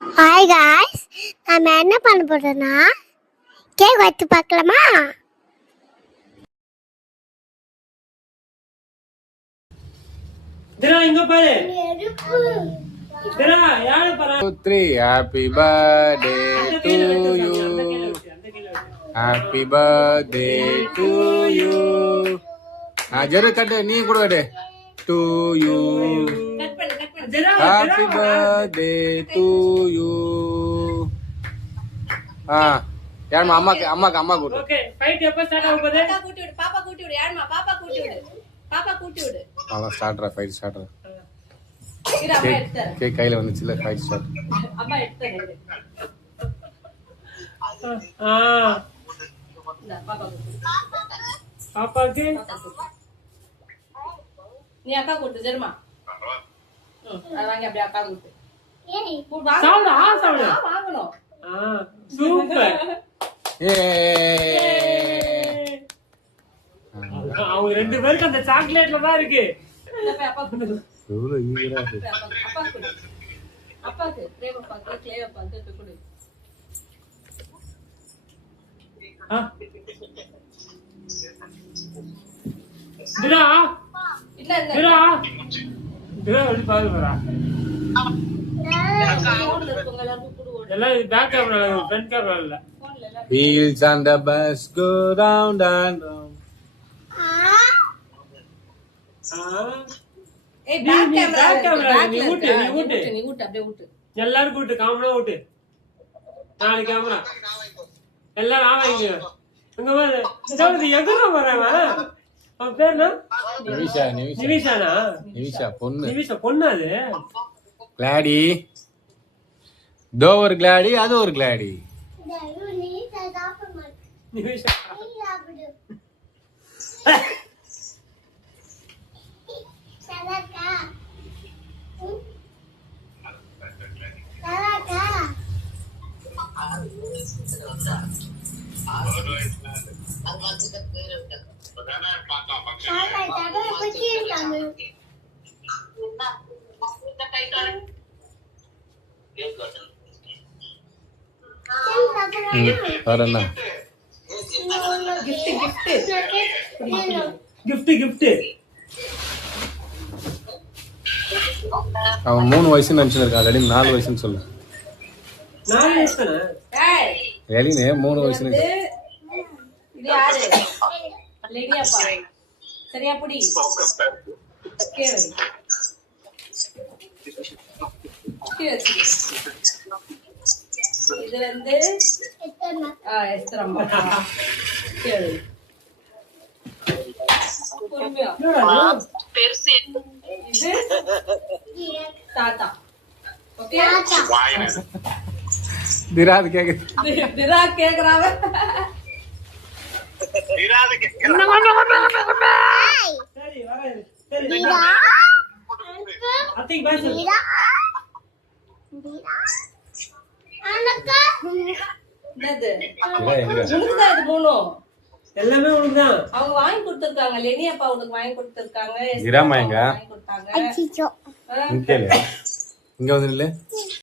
Hi guys, நம்ம என்ன பண்ண போறோம்னா கேக் வச்சு பார்க்கலாமா? தினா இங்க பாரு. தினா யாரு பாரு. 2 3 happy birthday to you. Happy birthday to you. ஜெரு கட்டு, நீ கூட கட்டு. To you. Happy birthday to you. யாருமா அம்மா கூட்டு. ஓகே, ஃபைட் எப்ப ஸ்டார்ட் ஆக போகுது? பாப்பா கூட்டி விடு, பாப்பா கூட்டி விடு, யாருமா பாப்பா கூட்டி விடு, பாப்பா கூட்டி விடு. அவ்வளோ ஸ்டார்ட்ரா, ஃபைட் ஸ்டார்ட்ரா. இரு அம்மா எடுத்துறேன். கேக் கையில வந்துச்சுல, ஃபைட் ஸ்டார்ட். அம்மா எடுத்துறேன். இந்த பாப்பா கூட்டி விடு. பாப்பாக்கு நீ அக்கா கூட்டு ஜெர்மா. அது வாங்கி அப்படியே அக்கா கூட்டு. சவுண்ட் சவுண்ட் வாங்கணும். சூப்பர். ஏ அவங்க ரெண்டு பேருக்கு அந்த சாக்லேட்ல தான் இருக்கு. இந்த போய் அப்பா கூட்டு. எவ்வளவு ஈகரா இருக்கு. அப்பா கூட்டு. அப்பாக்கு பிரேம் அப்பாக்கு க்ளே அப்பாக்கு போய் கொடு. தினா இல்ல இல்ல. தினா தினா வந்து பாருடா. போன்ல இருக்கவங்க எல்லாரும் கூடுவோம். எல்லாம் பேக் கேமரா, ஃப்ரண்ட் கேமரா இல்ல. போன்ல எல்லாம் Wheels on the bus go round and round. ஏய் பேக் கேமரா, back camera, பேக்ல நீ ஊட்டு, இருக்கு. நீ ஊட்டு. நீ ஊட்டு அப்படியே ஊட்டு. எல்லாரும் கூட்டு, காமனா கூட்டு. 4 கேமரா. எல்லாரும் ஆவாங்க. அங்க பாரு. சவுண்ட் எங்கடா வரவன்? அவன் பேர் என்ன? நிவிஷானா? நிவிஷா பொண்ணு. நிவிஷா பொண்ணு அது. கிளாடி. தோ ஒரு கிளாடி, அது ஒரு கிளாடி. நிவிஷா. வேற என்ன? கிஃப்ட். அவன் 3 வயசுன்னு நினைச்சிருக்கான். ஆல்ரெடி 4 வயசுன்னு சொல்லு. 4 வயசு தானே? ஏய் எலினே 3 வயசுன்னு. இது யாரு? லேடி அப்பா. சரியா புடி. கேளு. கேளு. இது வந்து எஸ்தரம்மா. கேளு. பொறுமையா. இது தாத்தா. ஓகே. திராது கேக்கு. திரா கேக்குறாவ. சரி வரேன். சரி. அத்தைக்கு பாய் சொல்லு. என்னது? எங்க? உனக்குதான் இது மூணும். எல்லாமே உனக்கு தான். அவங்க வாங்கி கொடுத்திருக்காங்க. லெனி அப்பா உனக்கு வாங்கி கொடுத்திருக்காங்க. திராமா எங்க? வாங்கி கொடுத்தாங்க. இங்க கேளு. இங்க வந்து நில்லு.